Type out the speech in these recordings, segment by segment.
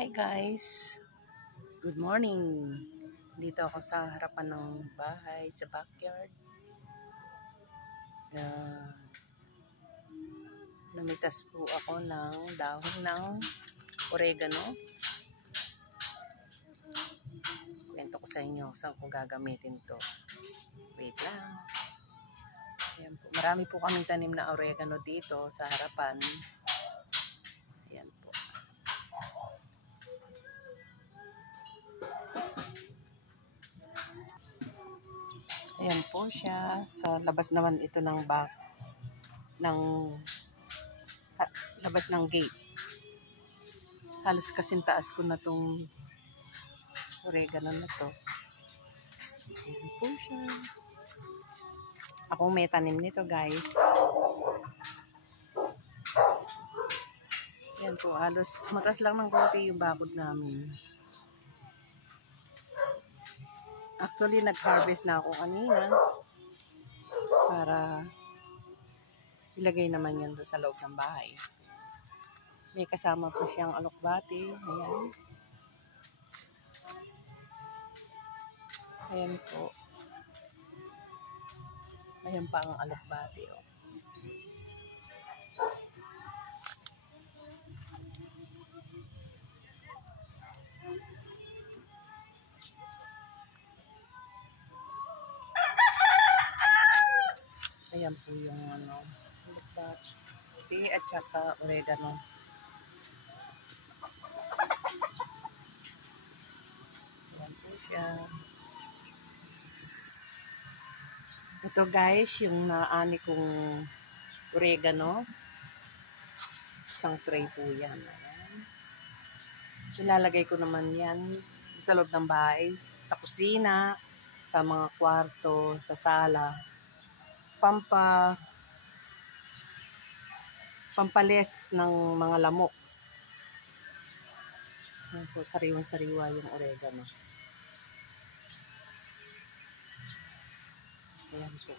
Hi guys, good morning. Dito ako sa harapan ng bahay, sa backyard. Namitas po ako ng dahon ng oregano. Kwento ko sa inyo saan ko gagamitin to. Wait lang. Ayan po. Marami po kaming tanim na oregano dito sa harapan. Ayan po. Ayan po siya. Sa labas naman ito ng labas ng gate. Halos kasing taas ko na tong oregano na to. Ayan po siya. Ako may tanim nito guys. Ayan po. Halos matas lang ng konti yung bakod namin. Actually, nag-harvest na ako kanina para ilagay naman yun doon sa loob ng bahay. May kasama po siyang alokbati. Ayan. Ayan po. Ayan pa ang alokbati. Oh. Ayan po yung alokbati at saka oregano. Ayan po siya. Ito guys, yung naani kong oregano. Isang tray po yan. Ayan. Ilalagay ko naman yan sa loob ng bahay, sa kusina, sa mga kwarto, sa sala. Pampalis ng mga lamok. Ayan po, sariwang-sariwa yung oregano. Ayan po.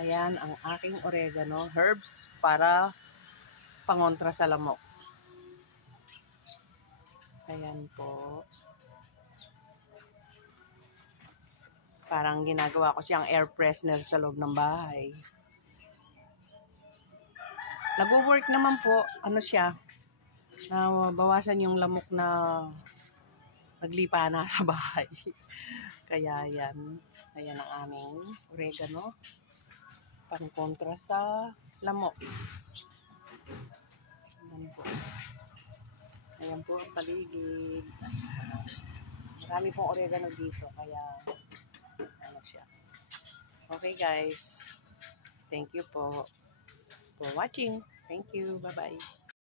Ayan ang aking oregano herbs para pangontra sa lamok. Ayan po. Parang ginagawa ko siyang air freshener sa loob ng bahay. Nagwo-work naman po, ano siya, na bawasan yung lamok na naglipa na sa bahay. Kaya yan. Ayan ang aming oregano. Pangkontra sa lamok. Ayan po. Ayan po ang paligid. Marami pong oregano dito. Kaya ano siya. Okay guys. Thank you po for watching. Thank you. Bye-bye.